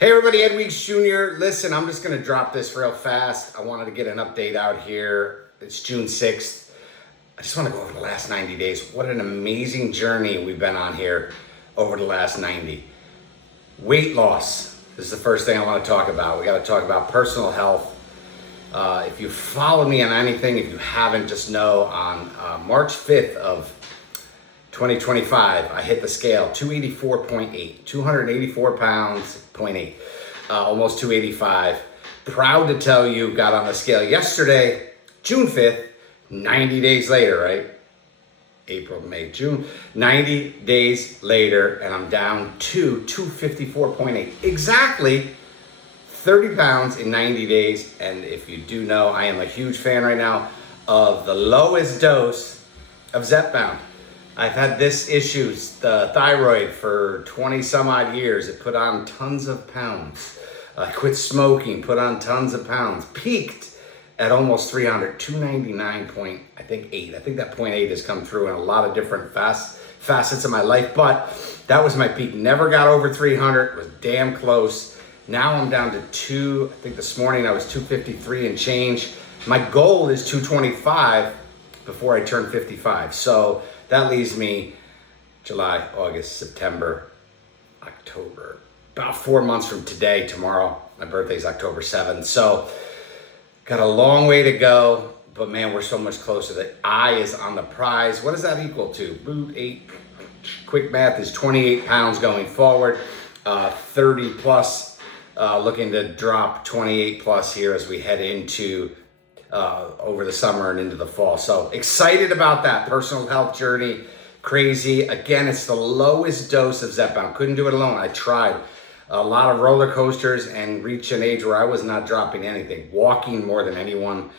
Hey everybody, Ed Weeks Jr. Listen, I'm just going to drop this real fast. I wanted to get an update out here. It's June 6th. I just want to go over the last 90 days. What an amazing journey we've been on here over the last 90. Weight loss is the first thing I want to talk about. We got to talk about personal health. If you follow me on anything, if you haven't, just know on March 5th of 2025, I hit the scale, 284.8, 284 pounds, 0.8, almost 285. Proud to tell you, got on the scale yesterday, June 5th, 90 days later, right? April, May, June, 90 days later, and I'm down to 254.8. Exactly 30 pounds in 90 days. And if you do know, I am a huge fan right now of the lowest dose of Zepbound. I've had this issue, the thyroid, for 20 some odd years. It put on tons of pounds. I quit smoking, put on tons of pounds, peaked at almost 300, 299.8. I think that 0.8 has come through in a lot of different facets of my life, but that was my peak. Never got over 300, was damn close. Now I'm down to I think this morning I was 253 and change. My goal is 225 before I turn 55. So that leaves me July, August, September, October. About 4 months from today, tomorrow. My birthday's October 7th. So got a long way to go, but man, we're so much closer. The eye is on the prize. What does that equal to? Boot 8, quick math is 28 pounds going forward, 30 plus, looking to drop 28 plus here as we head into over the summer and into the fall. So excited about that personal health journey. Crazy. Again, it's the lowest dose of Zepbound. Couldn't do it alone. I tried a lot of roller coasters and reached an age where I was not dropping anything. Walking more than anyone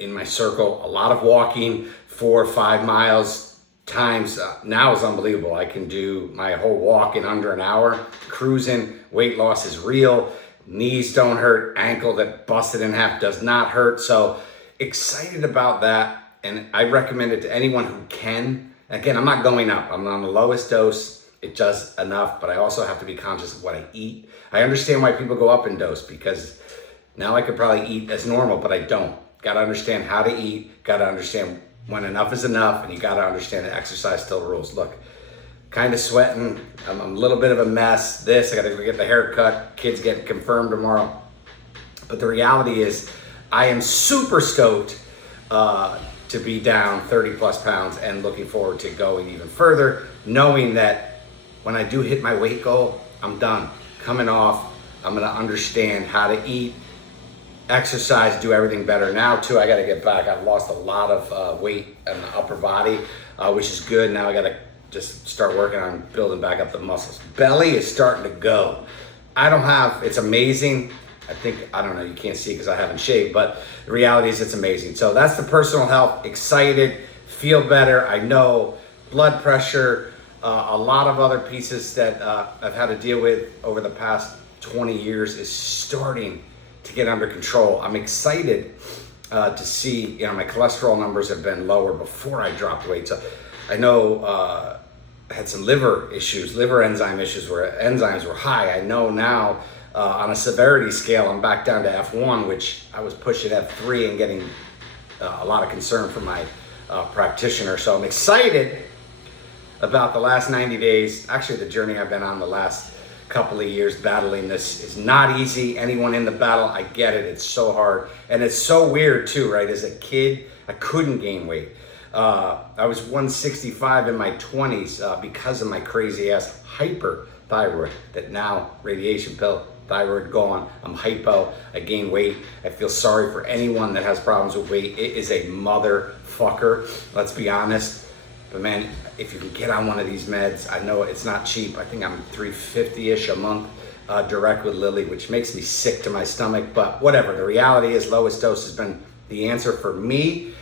in my circle. A lot of walking, 4 or 5 miles times. Now is unbelievable. I can do my whole walk in under an hour. Cruising. Weight loss is real. Knees don't hurt, ankle that busted in half does not hurt. So excited about that. And I recommend it to anyone who can. Again, I'm not going up. I'm on the lowest dose. It does enough, but I also have to be conscious of what I eat. I understand why people go up in dose because now I could probably eat as normal, but I don't. Got to understand how to eat. Got to understand when enough is enough. And you got to understand that exercise still rules. Look, kind of sweating. I'm a little bit of a mess. I got to go get the haircut. Kids get confirmed tomorrow. But the reality is I am super stoked to be down 30 plus pounds and looking forward to going even further, knowing that when I do hit my weight goal, I'm done. Coming off, I'm going to understand how to eat, exercise, do everything better. Now too, I got to get back. I've lost a lot of weight in the upper body, which is good. Now I got to just start working on building back up the muscles. Belly is starting to go. It's amazing. I don't know, you can't see because I haven't shaved, but the reality is it's amazing. So that's the personal health. Excited, feel better. I know blood pressure, a lot of other pieces that I've had to deal with over the past 20 years is starting to get under control. I'm excited to see, my cholesterol numbers have been lower before I dropped weight. So I know I had some liver issues, liver enzyme issues where enzymes were high. I know now on a severity scale, I'm back down to F1, which I was pushing F3 and getting a lot of concern from my practitioner. So I'm excited about the last 90 days. Actually, the journey I've been on the last couple of years battling this is not easy. Anyone in the battle, I get it. It's so hard. And it's so weird too, right? As a kid, I couldn't gain weight. I was 165 in my 20s because of my crazy ass hyperthyroid that now radiation pill, thyroid gone. I'm hypo, I gain weight. I feel sorry for anyone that has problems with weight. It is a motherfucker, let's be honest. But man, if you can get on one of these meds, I know it's not cheap. I think I'm $350-ish a month direct with Lilly, which makes me sick to my stomach, but whatever. The reality is lowest dose has been the answer for me.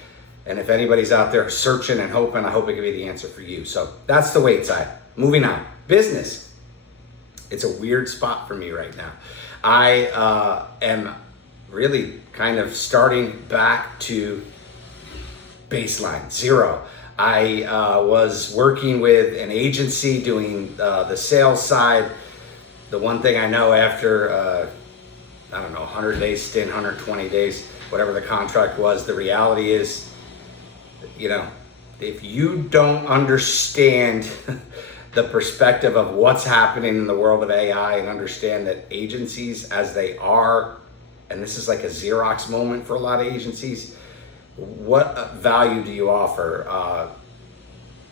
And if anybody's out there searching and hoping, I hope it can be the answer for you. So that's the weight side. Moving on. Business. It's a weird spot for me right now. I am really kind of starting back to baseline, zero. I was working with an agency doing the sales side, The one thing I know after, I don't know, 100 days stint, 120 days, whatever the contract was, the reality is, you know, if you don't understand the perspective of what's happening in the world of AI and understand that agencies as they are, and this is like a Xerox moment for a lot of agencies, what value do you offer?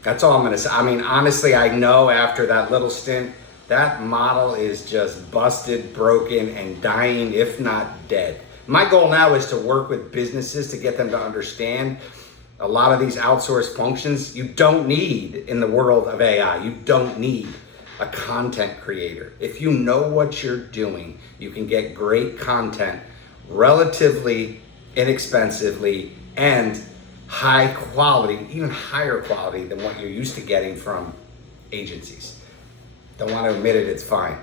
That's all I'm gonna say. I mean, honestly, I know after that little stint, that model is just busted, broken, and dying, if not dead. My goal now is to work with businesses to get them to understand a lot of these outsourced functions you don't need in the world of AI. You don't need a content creator. If you know what you're doing, you can get great content relatively inexpensively and high quality, even higher quality than what you're used to getting from agencies. Don't want to admit it, it's fine.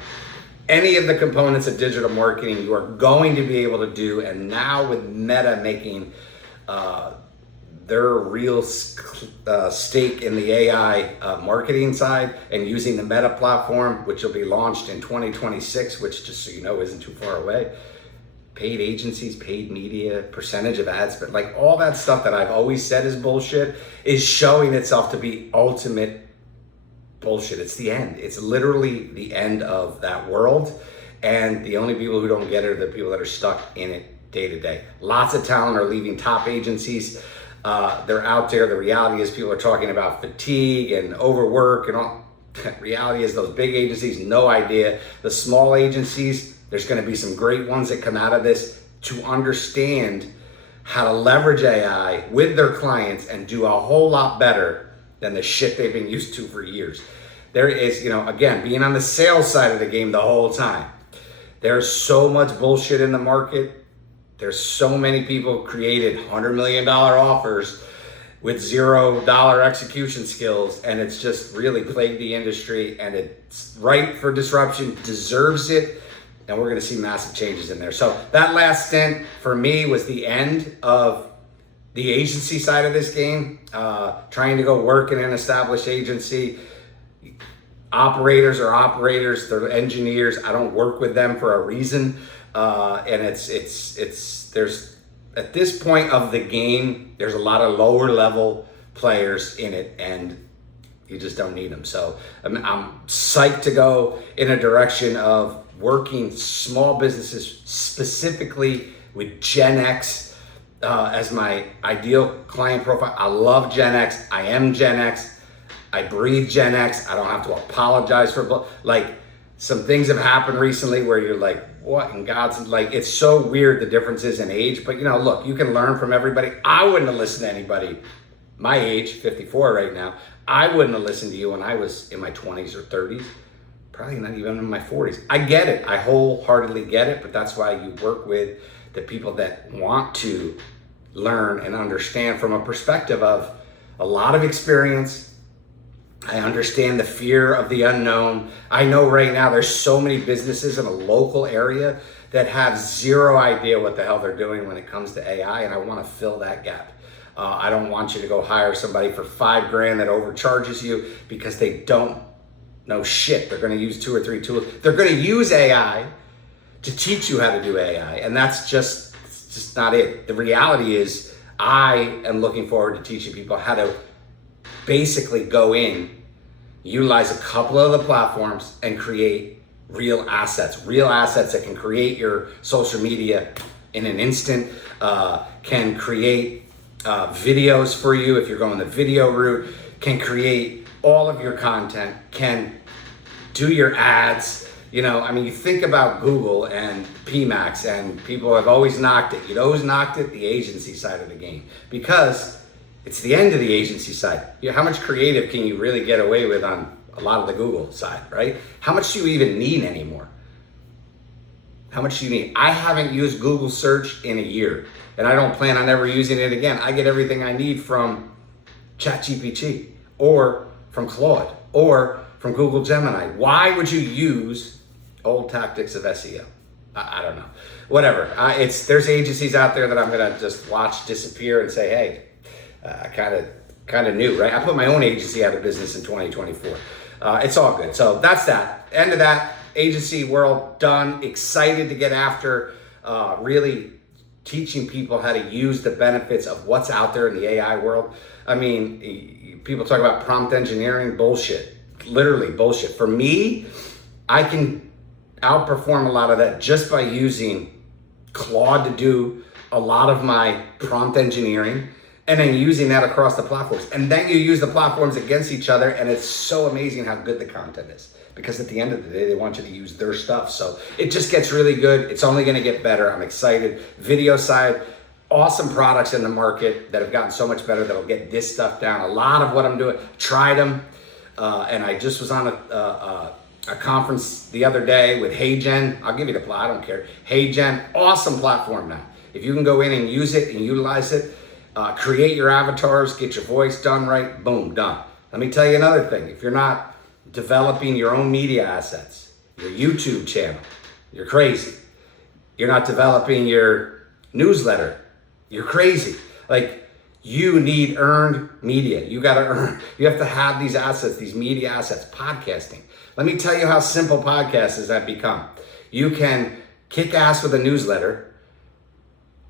Any of the components of digital marketing you are going to be able to do, and now with Meta making their real stake in the AI marketing side and using the Meta platform, which will be launched in 2026, which, just so you know, isn't too far away. Paid agencies, paid media, percentage of ads, but like all that stuff that I've always said is bullshit is showing itself to be ultimate bullshit. It's the end. It's literally the end of that world. And the only people who don't get it are the people that are stuck in it day to day. Lots of talent are leaving top agencies. They're out there. The reality is people are talking about fatigue and overwork and all. Reality is those big agencies, no idea. The small agencies, there's going to be some great ones that come out of this to understand how to leverage AI with their clients and do a whole lot better than the shit they've been used to for years. There is, you know, again, being on the sales side of the game the whole time. There's so much bullshit in the market. There's so many people created $100 million offers with $0 execution skills, and it's just really plagued the industry, and it's ripe for disruption, deserves it, and we're gonna see massive changes in there. So that last stint for me was the end of the agency side of this game, trying to go work in an established agency. Operators are operators, they're engineers. I don't work with them for a reason. And there's at this point of the game, there's a lot of lower level players in it, and you just don't need them. So I'm psyched to go in a direction of working small businesses, specifically with Gen X as my ideal client profile. I love Gen X. I am Gen X. I breathe Gen X. I don't have to apologize for, like, some things have happened recently where you're like, what in God's, like, it's so weird the differences in age, but you know, look, you can learn from everybody. I wouldn't have listened to anybody my age, 54 right now. I wouldn't have listened to you when I was in my 20s or 30s, probably not even in my 40s. I get it. I wholeheartedly get it, but that's why you work with the people that want to learn and understand from a perspective of a lot of experience. I understand the fear of the unknown. I know right now there's so many businesses in a local area that have zero idea what the hell they're doing when it comes to AI, and I want to fill that gap. I don't want you to go hire somebody for $5,000 that overcharges you because they don't know shit. They're going to use 2 or 3 tools. They're going to use AI to teach you how to do AI, and that's just not it. The reality is I am looking forward to teaching people how to basically go in, utilize a couple of the platforms and create real assets that can create your social media in an instant, can create videos for you if you're going the video route, can create all of your content, can do your ads. You know, I mean, you think about Google and PMax, and people have always knocked it. You'd always knocked it, the agency side of the game, because it's the end of the agency side. You know, how much creative can you really get away with on a lot of the Google side, right? How much do you even need anymore? How much do you need? I haven't used Google search in a year, and I don't plan on ever using it again. I get everything I need from ChatGPT or from Claude or from Google Gemini. Why would you use old tactics of SEO? I don't know. Whatever. There's agencies out there that I'm gonna just watch disappear and say, hey, I kind of knew, right? I put my own agency out of business in 2024. It's all good. So that's that. End of that. agency world done. Excited to get after really teaching people how to use the benefits of what's out there in the AI world. I mean, people talk about prompt engineering, bullshit, literally bullshit. For me, I can outperform a lot of that just by using Claude to do a lot of my prompt engineering and then using that across the platforms. And then you use the platforms against each other, and it's so amazing how good the content is. Because at the end of the day, they want you to use their stuff. So it just gets really good. It's only gonna get better. I'm excited. Video side, awesome products in the market that have gotten so much better that'll get this stuff down. A lot of what I'm doing, tried them. And I just was on a conference the other day with HeyGen. I'll give you the plot, I don't care. HeyGen, awesome platform now. If you can go in and use it and utilize it, create your avatars, get your voice done right, boom, done. Let me tell you another thing. If you're not developing your own media assets, your YouTube channel, you're crazy. You're not developing your newsletter, you're crazy. Like, you need earned media. You gotta earn, you have to have these assets, these media assets, podcasting. Let me tell you how simple podcasts have become. You can kick ass with a newsletter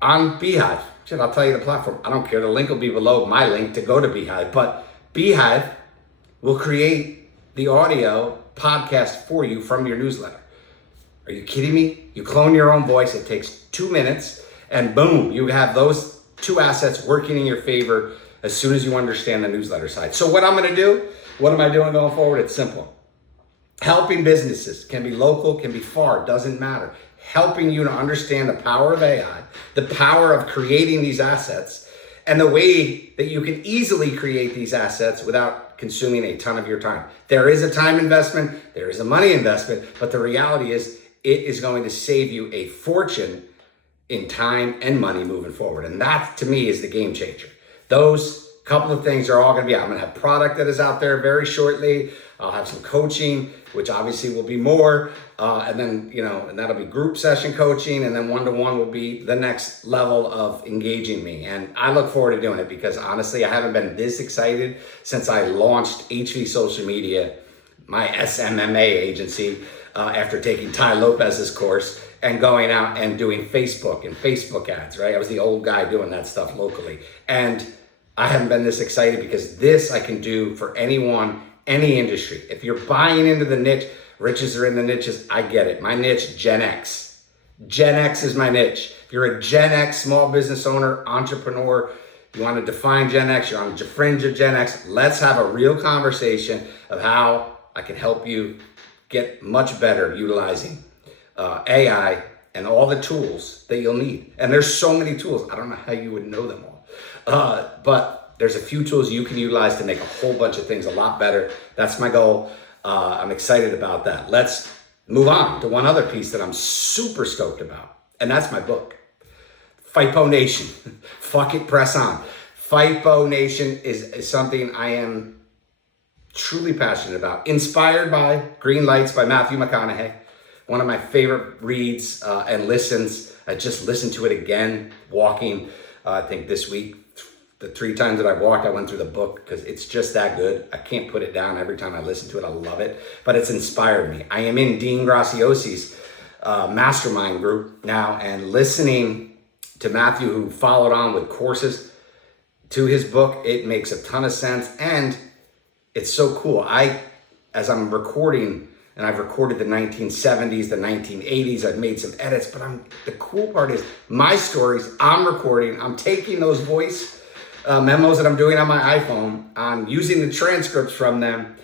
on Beehive. Shit, I'll tell you the platform. I don't care. The link will be below my link to go to Beehive, but Beehive will create the audio podcast for you from your newsletter. Are you kidding me? You clone your own voice. It takes 2 minutes and boom, you have those two assets working in your favor as soon as you understand the newsletter side. So what I'm gonna do, what am I doing going forward? It's simple. Helping businesses, can be local, can be far, doesn't matter. Helping you to understand the power of AI, the power of creating these assets, and the way that you can easily create these assets without consuming a ton of your time. There is a time investment, there is a money investment, but the reality is it is going to save you a fortune in time and money moving forward. And that, to me, is the game changer. Those couple of things are all gonna be out. I'm gonna have product that is out there very shortly. I'll have some coaching, which obviously will be more. And then, and that'll be group session coaching, and then one-to-one will be the next level of engaging me. And I look forward to doing it because honestly, I haven't been this excited since I launched HV Social Media, my SMMA agency, after taking Ty Lopez's course and going out and doing Facebook and Facebook ads, right? I was the old guy doing that stuff locally. And I haven't been this excited because this I can do for anyone, any industry. If you're buying into the niche, riches are in the niches, I get it. My niche, Gen X. Gen X is my niche. If you're a Gen X small business owner, entrepreneur, you want to define Gen X, you're on the fringe of Gen X, let's have a real conversation of how I can help you get much better utilizing AI and all the tools that you'll need. And there's so many tools. I don't know how you would know them all. But there's a few tools you can utilize to make a whole bunch of things a lot better. That's my goal. I'm excited about that. Let's move on to one other piece that I'm super stoked about. And that's my book, FIFO Nation. Fuck it, press on. FIFO Nation is something I am truly passionate about. Inspired by Green Lights by Matthew McConaughey. One of my favorite reads and listens. I just listened to it again, walking. I think this week, the 3 times that I've walked, I went through the book because it's just that good. I can't put it down every time I listen to it. I love it, but it's inspired me. I am in Dean Graciosi's mastermind group now, and listening to Matthew, who followed on with courses to his book, it makes a ton of sense. And it's so cool. As I'm recording, and I've recorded the 1970s, the 1980s, I've made some edits, but the cool part is my stories, I'm recording, I'm taking those voice memos that I'm doing on my iPhone, I'm using the transcripts from them,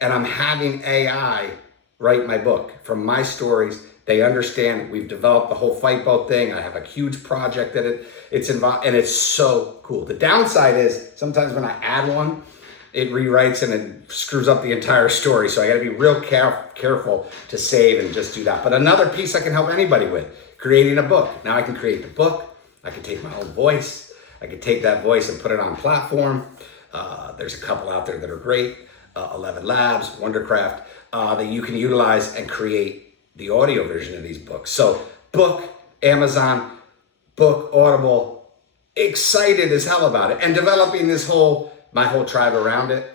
and I'm having AI write my book from my stories. They understand. We've developed the whole FIFO thing. I have a huge project that it's involved, and it's so cool. The downside is sometimes when I add one, it rewrites and it screws up the entire story. So I gotta be real careful to save and just do that. But another piece I can help anybody with, creating a book. Now I can create the book. I can take my own voice. I can take that voice and put it on platform. There's a couple out there that are great. 11 Labs, Wondercraft, that you can utilize and create the audio version of these books. So book, Amazon, book, Audible, excited as hell about it. And developing my whole tribe around it.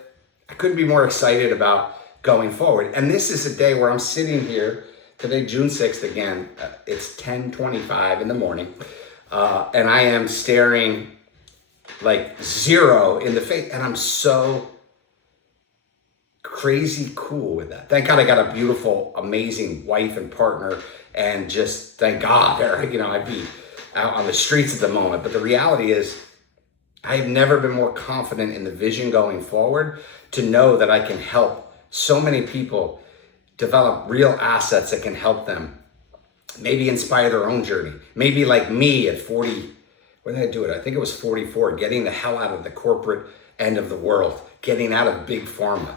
I couldn't be more excited about going forward. And this is a day where I'm sitting here today, June 6th, again, it's 10:25 in the morning, and I am staring like zero in the face, and I'm so crazy cool with that. Thank God I got a beautiful, amazing wife and partner, and just thank God, I'd be out on the streets at the moment. But the reality is, I've never been more confident in the vision going forward to know that I can help so many people develop real assets that can help them maybe inspire their own journey. Maybe like me at 40, when did I do it? I think it was 44, getting the hell out of the corporate end of the world, getting out of big pharma.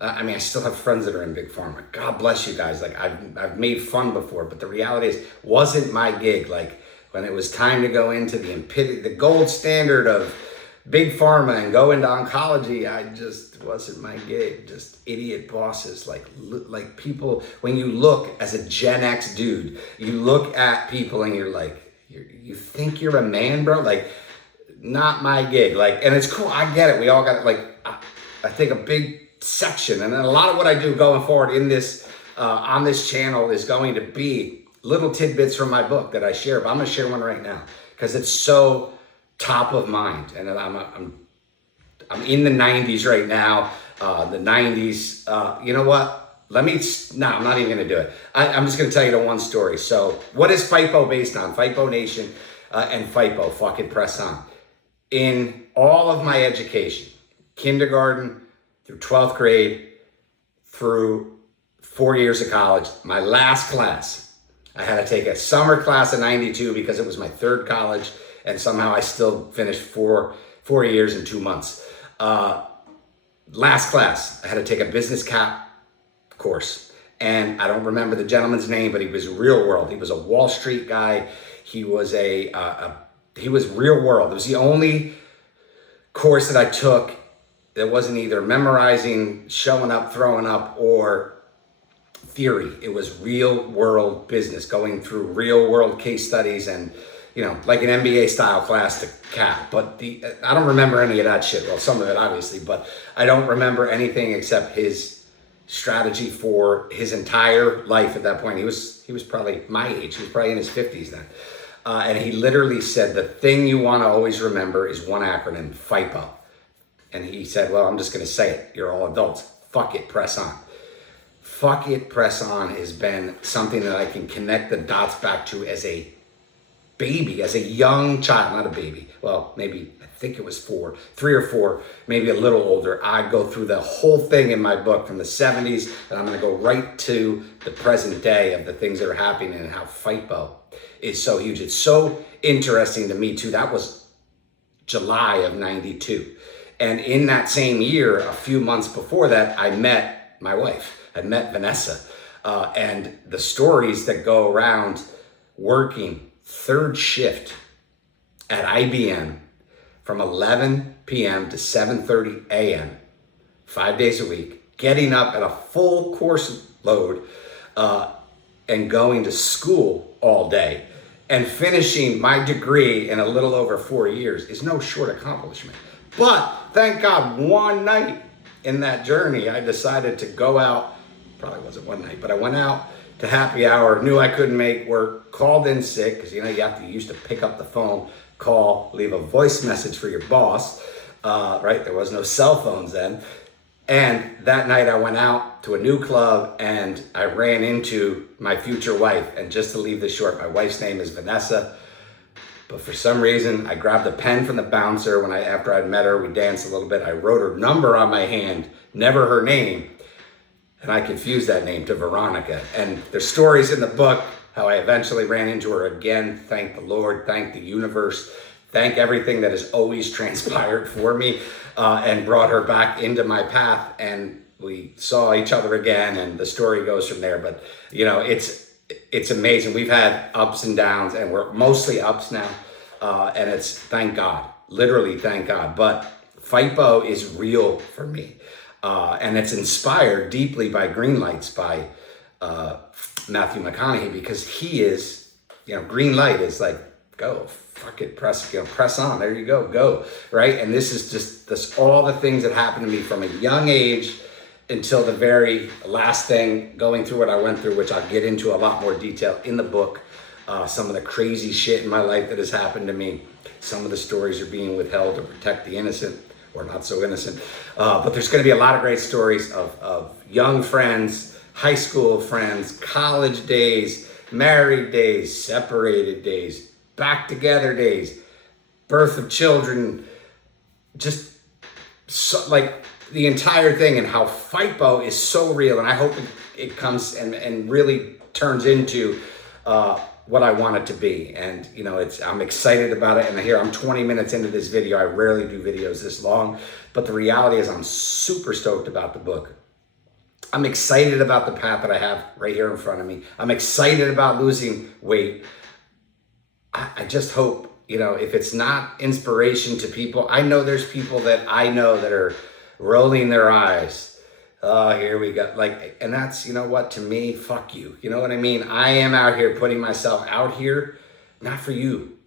I still have friends that are in big pharma. God bless you guys. Like I've made fun before, but the reality is, wasn't my gig. Like when it was time to go into the gold standard of big pharma and go into oncology, I just wasn't my gig. Just idiot bosses, like people. When you look as a Gen X dude, you look at people and you're like, you think you're a man, bro? Like, not my gig. Like, and it's cool. I get it. We all got it. Like, I think a big section, and then a lot of what I do going forward in this on this channel is going to be little tidbits from my book that I share. But I'm gonna share one right now because it's so top of mind, and I'm in the 90s right now. The 90s. You know what? I'm not even gonna do it. I'm just gonna tell you the one story. So, what is FIFO based on? FIFO Nation and FIFO. Fuck it, press on. In all of my education, kindergarten through 12th grade, through 4 years of college, my last class, I had to take a summer class in '92 because it was my third college, and somehow I still finished four years and 2 months. Last class, I had to take a business cap course, and I don't remember the gentleman's name, but he was real world. He was a Wall Street guy. He was he was real world. It was the only course that I took that wasn't either memorizing, showing up, throwing up, or theory. It was real world business, going through real world case studies and, like an MBA style class to cap. But I don't remember any of that shit. Well, some of it obviously, but I don't remember anything except his strategy for his entire life at that point. He was probably my age. He was probably in his 50s then. And he literally said, the thing you want to always remember is one acronym, FIFO. And he said, well, I'm just going to say it. You're all adults. Fuck it, press on. Fuck it, press on has been something that I can connect the dots back to as a baby, as a young child, not a baby. Well, maybe, I think it was 3 or 4, maybe a little older. I go through the whole thing in my book from the 70s, and I'm going to go right to the present day of the things that are happening and how FIFO is so huge. It's so interesting to me too. That was July of '92. And in that same year, a few months before that, I met my wife. I met Vanessa. And the stories that go around working third shift at IBM from 11 p.m. to 7:30 a.m., 5 days a week, getting up at a full course load and going to school all day and finishing my degree in a little over 4 years is no short accomplishment. But thank God, one night in that journey, I decided to go out. Probably wasn't one night, but I went out to happy hour, knew I couldn't make work, called in sick, because you used to pick up the phone, call, leave a voice message for your boss, right? There was no cell phones then. And that night I went out to a new club and I ran into my future wife. And just to leave this short, my wife's name is Vanessa. But for some reason, I grabbed a pen from the bouncer after I'd met her. We danced a little bit. I wrote her number on my hand, never her name. And I confused that name to Veronica. And there's stories in the book how I eventually ran into her again. Thank the Lord, thank the universe, thank everything that has always transpired for me and brought her back into my path. And we saw each other again, and the story goes from there. But, it's amazing. We've had ups and downs, and we're mostly ups now. And it's thank God, literally thank God. But FIFO is real for me. And it's inspired deeply by Green Lights by Matthew McConaughey, because he is, green light is like, go, fuck it, press on. There you go, right? And this is just all the things that happened to me from a young age until the very last thing, going through what I went through, which I'll get into a lot more detail in the book. Some of the crazy shit in my life that has happened to me. Some of the stories are being withheld to protect the innocent, or not so innocent. But there's going to be a lot of great stories of young friends, high school friends, college days, married days, separated days, back together days, birth of children, just so, like the entire thing, and how FIFO is so real. And I hope it comes and really turns into what I want it to be. And you know, I'm excited about it. And here I'm 20 minutes into this video. I rarely do videos this long, but the reality is I'm super stoked about the book. I'm excited about the path that I have right here in front of me. I'm excited about losing weight. I just hope, you know, if it's not inspiration to people, I know there's people that I know that are rolling their eyes. Oh, here we go. Like, and that's, you know what, to me, fuck you. You know what I mean? I am out here putting myself out here, not for you,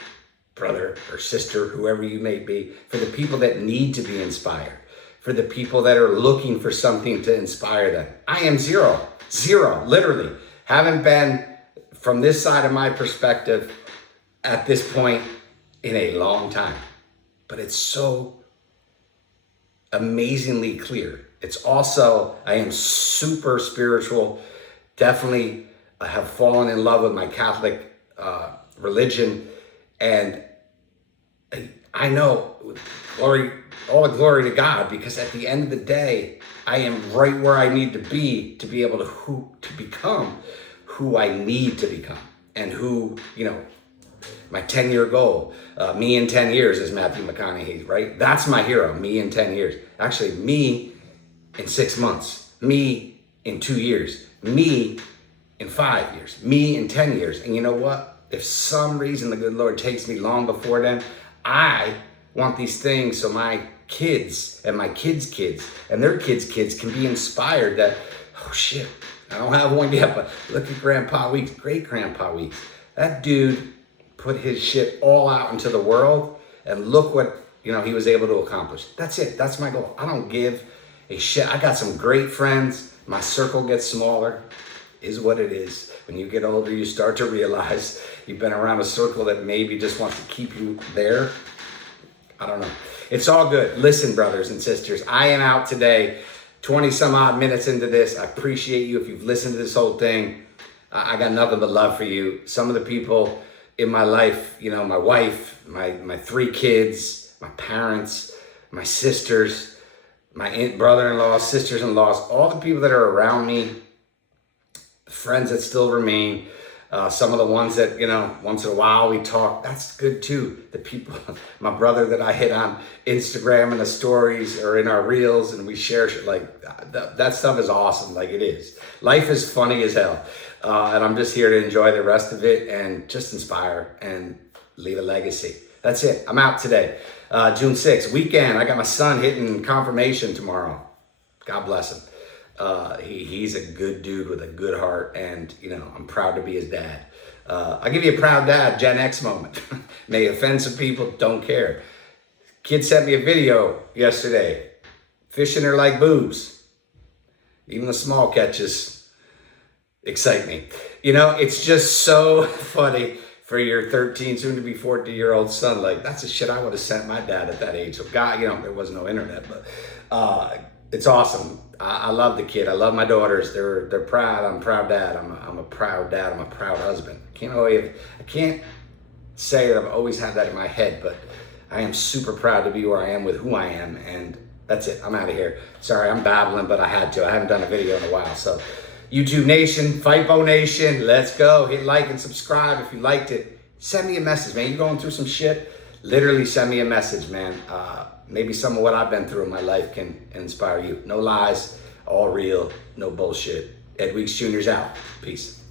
brother or sister, whoever you may be, for the people that need to be inspired, for the people that are looking for something to inspire them. I am zero, literally. Haven't been, from this side of my perspective, at this point in a long time. But it's so amazingly clear. It's also, I am super spiritual, definitely have fallen in love with my Catholic religion. And I know, all the glory to God, because at the end of the day, I am right where I need to be able to become who I need to become. And who, you know, my 10-year goal, me in 10 years is Matthew McConaughey, right? That's my hero, me in 10 years. Actually, me in 6 months, me in 2 years, me in 5 years, me in 10 years. And you know what? If some reason the good Lord takes me long before then, I want these things so my kids and my kids' kids and their kids' kids can be inspired that, oh shit, I don't have one yet, but look at Grandpa Weeks, great Grandpa Weeks. That dude put his shit all out into the world, and look what, you know, he was able to accomplish. That's it. That's my goal. I don't give a shit. I got some great friends. My circle gets smaller, is what it is. When you get older, you start to realize you've been around a circle that maybe just wants to keep you there. I don't know. It's all good. Listen, brothers and sisters, I am out today, 20 some odd minutes into this. I appreciate you if you've listened to this whole thing. I got nothing but love for you. Some of the people in my life, you know, my wife, my 3 kids, my parents, my sisters, my brother-in-laws, sisters-in-laws, all the people that are around me, the friends that still remain, some of the ones that, you know, once in a while we talk, that's good too. The people, my brother that I hit on Instagram and the stories or in our reels and we share shit, like that stuff is awesome, like it is. Life is funny as hell. And I'm just here to enjoy the rest of it and just inspire and leave a legacy. That's it. I'm out today. June 6th, weekend. I got my son hitting confirmation tomorrow. God bless him. He's a good dude with a good heart, and you know, I'm proud to be his dad. I'll give you a proud dad Gen X moment. May offend some people, don't care. Kid sent me a video yesterday. Fishing are like boobs. Even the small catches excite me. You know, it's just so funny for your 13, soon to be 14-year-old son. Like, that's the shit I would have sent my dad at that age. So God, you know, there was no internet, but it's awesome. I love the kid. I love my daughters. They're proud. I'm a proud dad. I'm a proud dad. I'm a proud husband. I can't say that I've always had that in my head, but I am super proud to be where I am with who I am. And that's it. I'm out of here. Sorry, I'm babbling, but I had to. I haven't done a video in a while. So YouTube Nation, FIFO Nation, let's go. Hit like and subscribe if you liked it. Send me a message, man. You going through some shit? Literally send me a message, man. Maybe some of what I've been through in my life can inspire you. No lies, all real, no bullshit. Ed Weeks Jr.'s out. Peace.